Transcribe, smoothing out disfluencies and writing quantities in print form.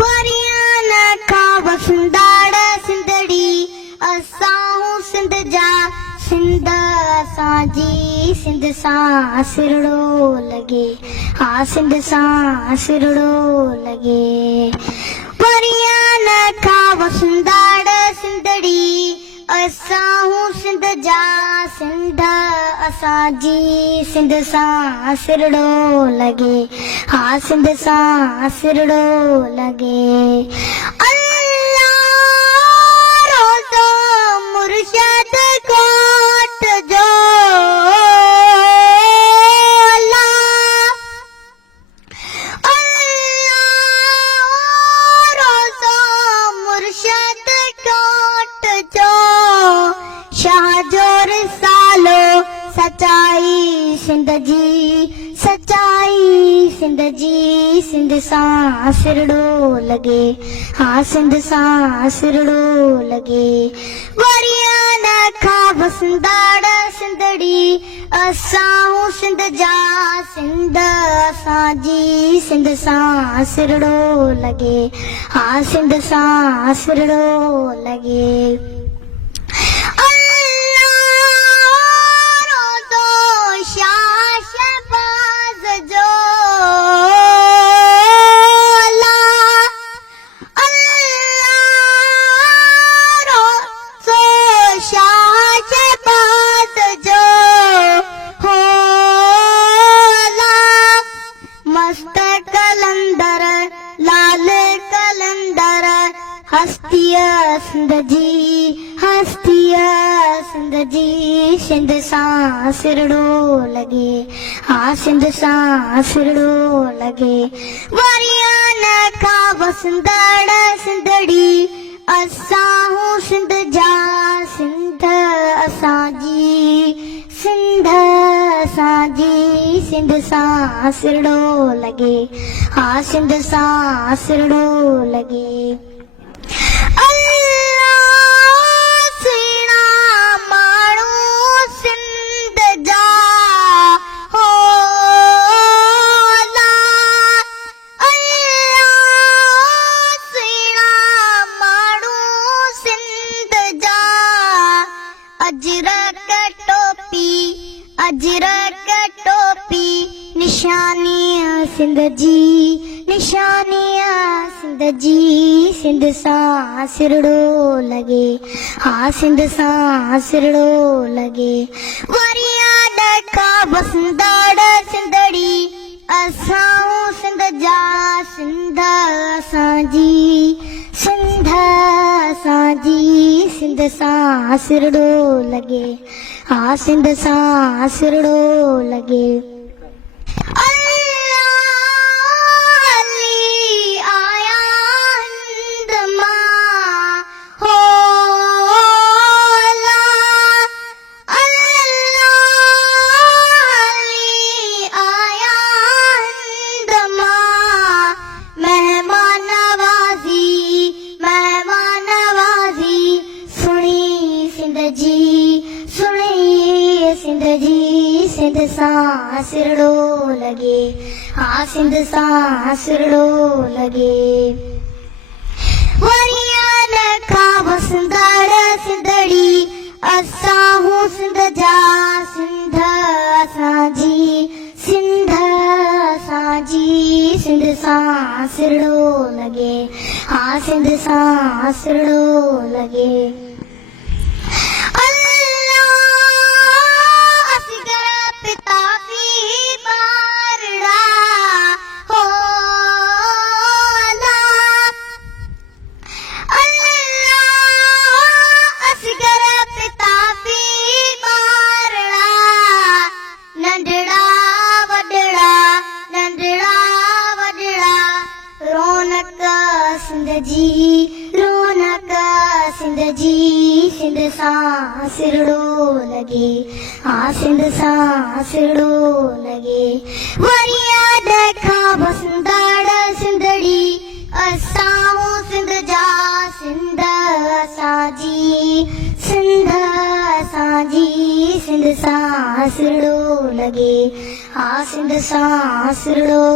परियान खा वसंदाड़ सिंधड़ी असां सिंध जा सिंध असांजी सिंध सां सिरड़ो लॻे हा सिंध सां सिरड़ो लॻे परियान खा वसंदाड़ सिंधड़ी असां सिंध जा सिंध असांजी सिंध सां सिरड़ो लॻे हा सिंध सां सिरड़ो लॻे अल्लाह रोज़ो मुर्शद कोट जो सचाई सिंध जी सचाई सिंध जी सिंध सां सिरड़ो लॻे हा सिंध सां सिरड़ो लॻे वरियान खा वसंदाड़ सिंधड़ी असां सिंध जा सिंध असांजी सिंध सां सिरड़ो लॻे हा सिंध सां सिरड़ो लॻे सिंध जी सिंध सां सिरड़ो लॻे हा सिंध सां सिरड़ो लॻे वरियान खा वसंदाड़ सिंधड़ी असां सिंध जा सिंध असांजी सिंध असांजी सिंध सां सिरड़ो लॻे हा सिंध सां सिरड़ो लॻे अजरक टोपी निशानी सिंध जी निशानी सिंध जी सिंध सां सिरड़ो लॻे हा सिंध सां सिरड़ो लॻे वरियान खा वसंदाड़ सिंधड़ी असां सिंध जा सिंध असांजी सिंध असांजी सिंध सां सिरड़ो लॻे हा सिंध सां सिरड़ो लॻे सिंध सां सिरड़ो लॻे हा सिंध सां सिरड़ो लॻे वरियान खा वसंदाड़ सिंधड़ी असां सिंध जा सिंध असांजी सिंध असांजी सिंध सां सिरड़ो लॻे हा सिंध सां सिरड़ो लॻे रौनक सिंध जी सिंध सां सिरड़ो लॻे हा सिंध सां सिरड़ो लॻे वरियान खा वसंदाड़ सिंधड़ी असां सिंध जा सिंध असांजी सिंध असांजी सिंध सां सिरड़ो लॻे हा सिंध सां सिरड़ो